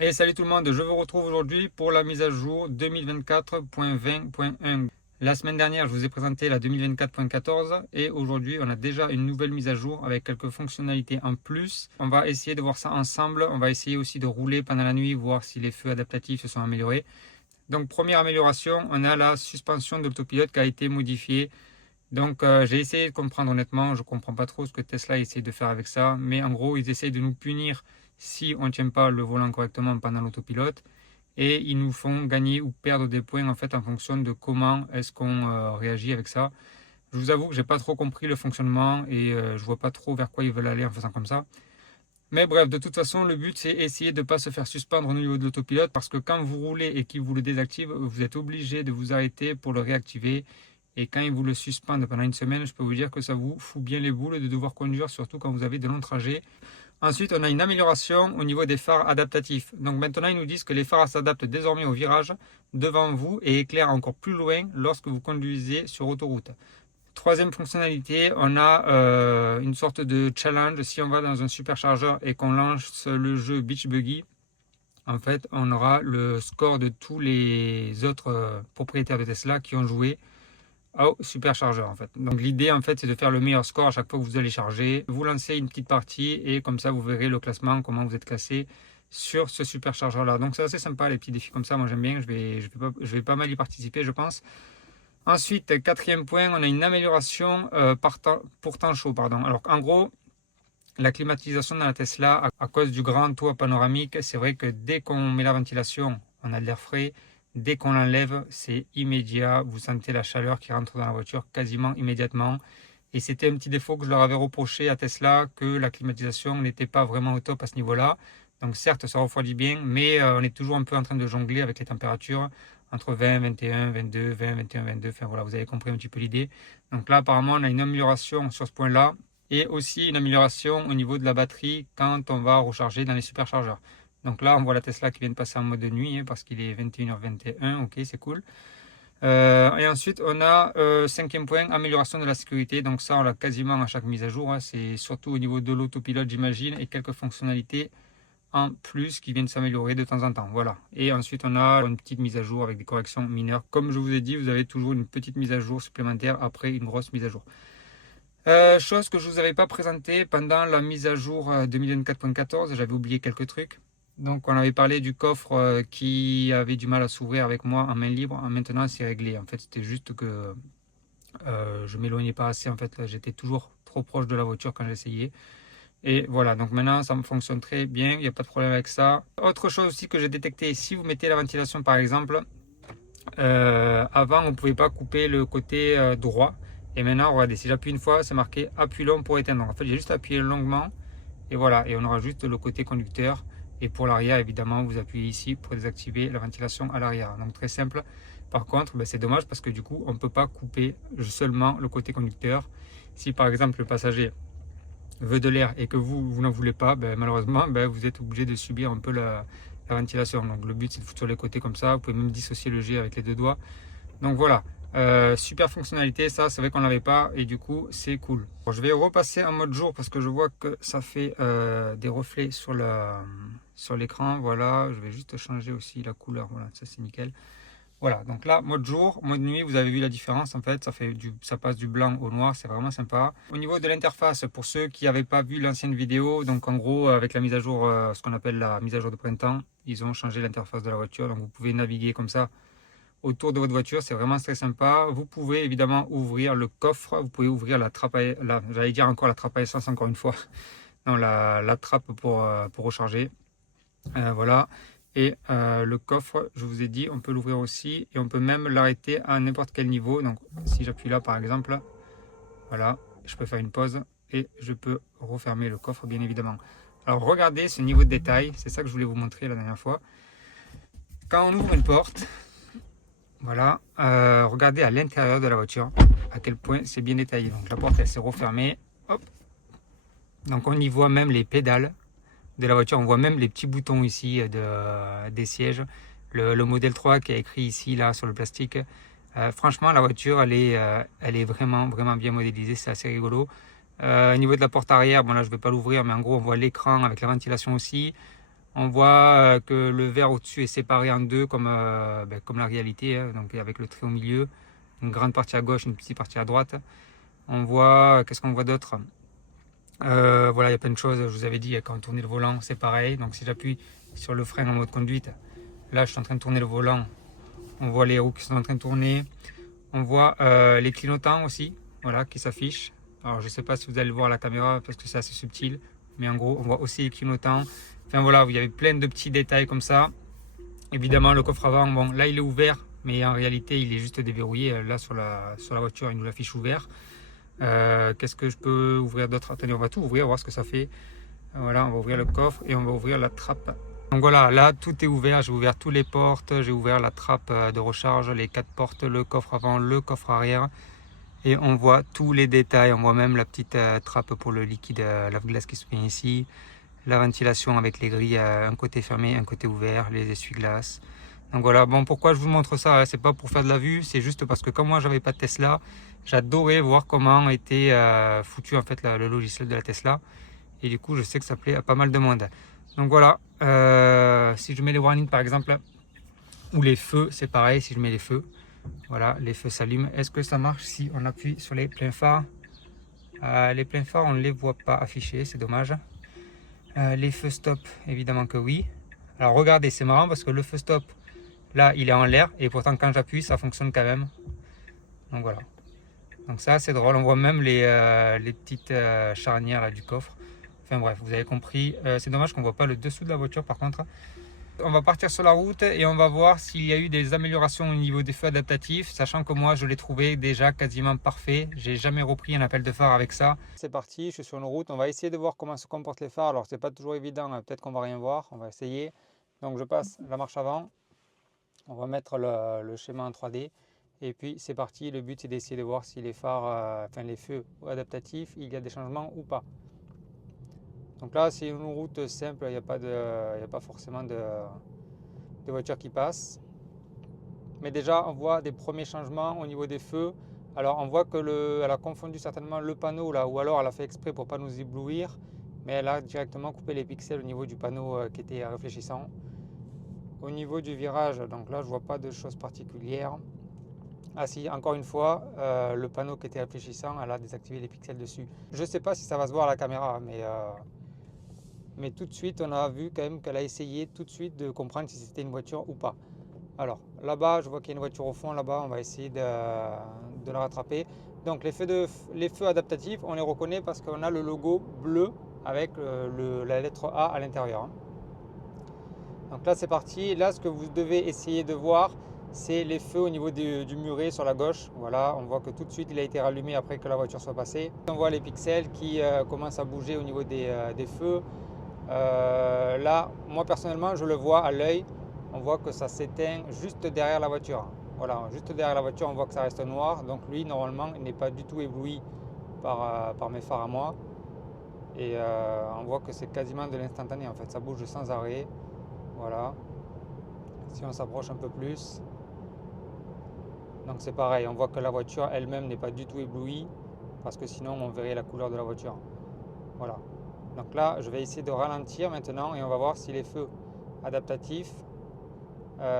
Et salut tout le monde, je vous retrouve aujourd'hui pour la mise à jour 2024.20.1. La semaine dernière, je vous ai présenté la 2024.14 et aujourd'hui, on a déjà une nouvelle mise à jour avec quelques fonctionnalités en plus. On va essayer de voir ça ensemble. On va essayer aussi de rouler pendant la nuit, voir si les feux adaptatifs se sont améliorés. Donc, première amélioration, on a la suspension de l'autopilote qui a été modifiée. Donc, j'ai essayé de comprendre honnêtement. Je ne comprends pas trop ce que Tesla essaie de faire avec ça. Mais en gros, ils essayent de nous punir si on ne tient pas le volant correctement pendant l'autopilote, et ils nous font gagner ou perdre des points en fait en fonction de comment est-ce qu'on réagit avec ça. Je vous avoue que j'ai pas trop compris le fonctionnement et je vois pas trop vers quoi ils veulent aller en faisant comme ça. Mais bref, de toute façon, le but c'est essayer de ne pas se faire suspendre au niveau de l'autopilote, parce que quand vous roulez et qu'ils vous le désactivent, vous êtes obligé de vous arrêter pour le réactiver. Et quand ils vous le suspendent pendant une semaine, je peux vous dire que ça vous fout bien les boules de devoir conduire, surtout quand vous avez de longs trajets. Ensuite, on a une amélioration au niveau des phares adaptatifs. Donc maintenant, ils nous disent que les phares s'adaptent désormais au virage devant vous et éclairent encore plus loin lorsque vous conduisez sur autoroute. Troisième fonctionnalité, on a une sorte de challenge. Si on va dans un superchargeur et qu'on lance le jeu Beach Buggy, en fait, on aura le score de tous les autres propriétaires de Tesla qui ont joué au superchargeur en fait. Donc l'idée en fait c'est de faire le meilleur score à chaque fois que vous allez charger. Vous lancez une petite partie et comme ça vous verrez le classement, comment vous êtes classé sur ce superchargeur là. Donc c'est assez sympa les petits défis comme ça, moi j'aime bien, je vais pas mal y participer je pense. Ensuite, quatrième point, on a une amélioration pour temps chaud. Pardon. Alors en gros, la climatisation dans la Tesla, à cause du grand toit panoramique, c'est vrai que dès qu'on met la ventilation, on a de l'air frais. Dès qu'on l'enlève, c'est immédiat. Vous sentez la chaleur qui rentre dans la voiture quasiment immédiatement. Et c'était un petit défaut que je leur avais reproché à Tesla, que la climatisation n'était pas vraiment au top à ce niveau-là. Donc certes, ça refroidit bien, mais on est toujours un peu en train de jongler avec les températures entre 20, 21, 22, 20, 21, 22. Enfin voilà, vous avez compris un petit peu l'idée. Donc là, apparemment, on a une amélioration sur ce point-là et aussi une amélioration au niveau de la batterie quand on va recharger dans les superchargeurs. Donc là, on voit la Tesla qui vient de passer en mode de nuit parce qu'il est 21h21. Ok, c'est cool. Et ensuite, on a cinquième point, amélioration de la sécurité. Donc ça, on l'a quasiment à chaque mise à jour. C'est surtout au niveau de l'autopilote, j'imagine, et quelques fonctionnalités en plus qui viennent s'améliorer de temps en temps. Voilà. Et ensuite, on a une petite mise à jour avec des corrections mineures. Comme je vous ai dit, vous avez toujours une petite mise à jour supplémentaire après une grosse mise à jour. Chose que je ne vous avais pas présentée pendant la mise à jour 2024.14, j'avais oublié quelques trucs. Donc on avait parlé du coffre qui avait du mal à s'ouvrir avec moi en main libre. Maintenant c'est réglé. En fait c'était juste que je m'éloignais pas assez. En fait j'étais toujours trop proche de la voiture quand j'essayais. Et voilà, donc maintenant ça me fonctionne très bien, il n'y a pas de problème avec ça. Autre chose aussi que j'ai détecté, si vous mettez la ventilation par exemple, avant on ne pouvait pas couper le côté droit. Et maintenant regardez, si j'appuie une fois, c'est marqué appuie long pour éteindre. En fait j'ai juste appuyé longuement et voilà, et on aura juste le côté conducteur. Et pour l'arrière, évidemment, vous appuyez ici pour désactiver la ventilation à l'arrière. Donc très simple. Par contre, c'est dommage parce que du coup, on ne peut pas couper seulement le côté conducteur. Si par exemple le passager veut de l'air et que vous n'en voulez pas, malheureusement, vous êtes obligé de subir un peu la ventilation. Donc le but c'est de foutre sur les côtés comme ça. Vous pouvez même dissocier le jet avec les deux doigts. Donc voilà. Super fonctionnalité, ça c'est vrai qu'on l'avait pas et du coup c'est cool. Bon, je vais repasser en mode jour parce que je vois que ça fait des reflets sur l'écran. Voilà, je vais juste changer aussi la couleur. Voilà, ça c'est nickel. Voilà, donc là mode jour, mode nuit, vous avez vu la différence en fait, ça passe du blanc au noir, c'est vraiment sympa. Au niveau de l'interface, pour ceux qui n'avaient pas vu l'ancienne vidéo, donc en gros avec la mise à jour, ce qu'on appelle la mise à jour de printemps, ils ont changé l'interface de la voiture, donc vous pouvez naviguer comme ça autour de votre voiture, c'est vraiment très sympa. Vous pouvez évidemment ouvrir le coffre, vous pouvez ouvrir la trappe j'allais dire encore la trappe à essence encore une fois, non la trappe pour recharger. Voilà. Et le coffre, je vous ai dit, on peut l'ouvrir aussi et on peut même l'arrêter à n'importe quel niveau. Donc si j'appuie là par exemple, voilà, je peux faire une pause et je peux refermer le coffre bien évidemment. Alors regardez ce niveau de détail, c'est ça que je voulais vous montrer la dernière fois. Quand on ouvre une porte, voilà, regardez à l'intérieur de la voiture à quel point c'est bien détaillé. Donc la porte elle s'est refermée, hop. Donc on y voit même les pédales de la voiture, on voit même les petits boutons ici des sièges. Le modèle 3 qui est écrit ici là sur le plastique. Franchement la voiture elle est vraiment bien modélisée, c'est assez rigolo. Au niveau de la porte arrière, bon là je vais pas l'ouvrir, mais en gros on voit l'écran avec la ventilation aussi. On voit que le verre au-dessus est séparé en deux comme la réalité, hein, donc avec le trait au milieu, une grande partie à gauche, une petite partie à droite. On voit, qu'est-ce qu'on voit d'autre? Voilà, il y a plein de choses. Je vous avais dit, quand on tournait le volant, c'est pareil. Donc si j'appuie sur le frein en mode conduite, là je suis en train de tourner le volant. On voit les roues qui sont en train de tourner. On voit les clignotants aussi, voilà, qui s'affichent. Alors je ne sais pas si vous allez le voir à la caméra parce que c'est assez subtil. Mais en gros, on voit aussi les clignotants. Enfin voilà, il y avait plein de petits détails comme ça. Évidemment, le coffre avant, bon, là il est ouvert. Mais en réalité, il est juste déverrouillé. Là sur la voiture, il nous l'affiche ouvert. Qu'est-ce que je peux ouvrir d'autre? Attendez, on va tout ouvrir, voir ce que ça fait. Voilà, on va ouvrir le coffre et on va ouvrir la trappe. Donc voilà, là tout est ouvert, j'ai ouvert toutes les portes, j'ai ouvert la trappe de recharge, les 4 portes, le coffre avant, le coffre arrière. Et on voit tous les détails, on voit même la petite trappe pour le liquide lave-glace qui se met ici. La ventilation avec les grilles, un côté fermé, un côté ouvert, les essuie-glaces. Donc voilà, bon, pourquoi je vous montre ça, c'est pas pour faire de la vue, c'est juste parce que comme moi j'avais pas de Tesla, j'adorais voir comment était foutu en fait le logiciel de la Tesla. Et du coup, je sais que ça plaît à pas mal de monde. Donc voilà, si je mets les warnings par exemple, ou les feux, c'est pareil, si je mets les feux, voilà, les feux s'allument. Est-ce que ça marche si on appuie sur les pleins phares? Les pleins phares, on ne les voit pas affichés, c'est dommage. Les feux stop, évidemment que oui. Alors regardez, c'est marrant parce que le feu stop, là, il est en l'air et pourtant quand j'appuie, ça fonctionne quand même. Donc voilà. Donc ça, c'est drôle. On voit même les petites charnières là, du coffre. Enfin bref, vous avez compris. C'est dommage qu'on ne voit pas le dessous de la voiture par contre. On va partir sur la route et on va voir s'il y a eu des améliorations au niveau des feux adaptatifs, sachant que moi je l'ai trouvé déjà quasiment parfait. J'ai jamais repris un appel de phare avec ça. C'est parti, je suis sur une route. On va essayer de voir comment se comportent les phares. Alors c'est pas toujours évident, hein. Peut-être qu'on va rien voir. On va essayer. Donc je passe la marche avant. On va mettre le schéma en 3D. Et puis c'est parti. Le but c'est d'essayer de voir si les phares, les feux adaptatifs, il y a des changements ou pas. Donc là, c'est une route simple, il n'y a pas forcément de voitures qui passent. Mais déjà, on voit des premiers changements au niveau des feux. Alors, on voit qu'elle a confondu certainement le panneau là, ou alors elle a fait exprès pour ne pas nous éblouir. Mais elle a directement coupé les pixels au niveau du panneau qui était réfléchissant. Au niveau du virage, donc là, je ne vois pas de choses particulières. Ah si, encore une fois, le panneau qui était réfléchissant, elle a désactivé les pixels dessus. Je ne sais pas si ça va se voir à la caméra, mais tout de suite, on a vu quand même qu'elle a essayé tout de suite de comprendre si c'était une voiture ou pas. Alors, là-bas, je vois qu'il y a une voiture au fond. Là-bas, on va essayer de la rattraper. Donc, les feux adaptatifs, on les reconnaît parce qu'on a le logo bleu avec la lettre A à l'intérieur. Donc là, c'est parti. Là, ce que vous devez essayer de voir, c'est les feux au niveau du muret sur la gauche. Voilà, on voit que tout de suite, il a été rallumé après que la voiture soit passée. On voit les pixels qui commencent à bouger au niveau des feux. Là, moi personnellement, je le vois à l'œil. On voit que ça s'éteint juste derrière la voiture. Voilà, juste derrière la voiture, on voit que ça reste noir. Donc lui, normalement, il n'est pas du tout ébloui par mes phares à moi. Et on voit que c'est quasiment de l'instantané en fait. Ça bouge sans arrêt. Voilà. Si on s'approche un peu plus. Donc c'est pareil, on voit que la voiture elle-même n'est pas du tout éblouie. Parce que sinon, on verrait la couleur de la voiture. Voilà. Donc là, je vais essayer de ralentir maintenant et on va voir si les feux adaptatifs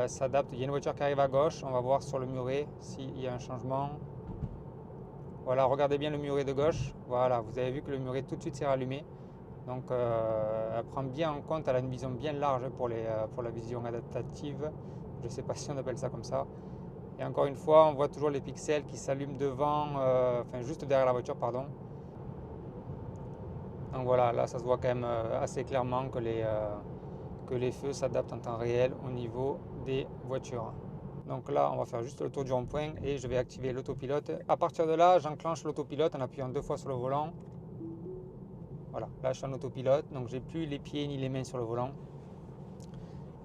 s'adaptent. Il y a une voiture qui arrive à gauche, on va voir sur le muret s'il y a un changement. Voilà, regardez bien le muret de gauche. Voilà, vous avez vu que le muret tout de suite s'est rallumé. Donc elle prend bien en compte, elle a une vision bien large pour la vision adaptative. Je ne sais pas si on appelle ça comme ça. Et encore une fois, on voit toujours les pixels qui s'allument devant, juste derrière la voiture, pardon. Donc voilà, là ça se voit quand même assez clairement que les feux s'adaptent en temps réel au niveau des voitures. Donc là, on va faire juste le tour du rond-point et je vais activer l'autopilote. À partir de là, j'enclenche l'autopilote en appuyant 2 fois sur le volant. Voilà, là je suis en autopilote, donc j'ai plus les pieds ni les mains sur le volant.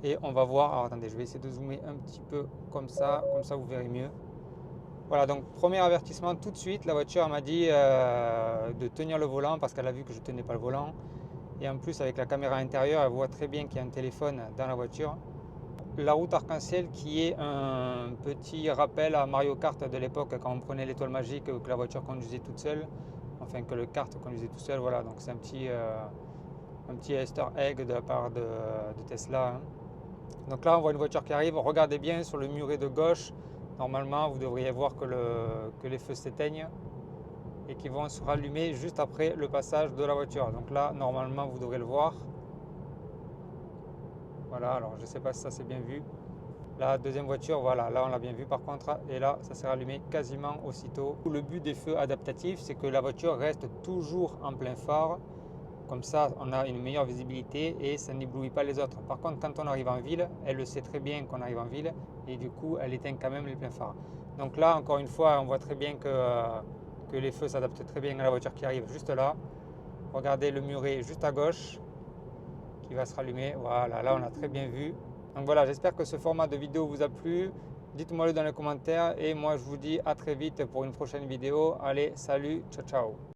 Et on va voir, alors attendez, je vais essayer de zoomer un petit peu comme ça vous verrez mieux. Voilà, donc premier avertissement tout de suite, la voiture m'a dit de tenir le volant parce qu'elle a vu que je ne tenais pas le volant. Et en plus avec la caméra intérieure, elle voit très bien qu'il y a un téléphone dans la voiture. La route arc-en-ciel qui est un petit rappel à Mario Kart de l'époque quand on prenait l'étoile magique ou que la voiture conduisait toute seule. Enfin que le kart conduisait tout seul, voilà, donc c'est un petit un petit Easter egg de la part de Tesla, hein. Donc là, on voit une voiture qui arrive. Regardez bien sur le muret de gauche. Normalement, vous devriez voir que les feux s'éteignent et qui vont se rallumer juste après le passage de la voiture. Donc là, normalement, vous devrez le voir. Voilà, alors je ne sais pas si ça c'est bien vu. La deuxième voiture, voilà, là on l'a bien vu par contre, et là ça s'est rallumé quasiment aussitôt. Le but des feux adaptatifs, c'est que la voiture reste toujours en plein phare. Comme ça, on a une meilleure visibilité et ça n'éblouit pas les autres. Par contre, quand on arrive en ville, elle le sait très bien qu'on arrive en ville et du coup, elle éteint quand même les pleins phares. Donc là, encore une fois, on voit très bien que les feux s'adaptent très bien à la voiture qui arrive juste là. Regardez le muret juste à gauche qui va se rallumer. Voilà, là on a très bien vu. Donc voilà, j'espère que ce format de vidéo vous a plu. Dites-moi le dans les commentaires et moi je vous dis à très vite pour une prochaine vidéo. Allez, salut, ciao ciao.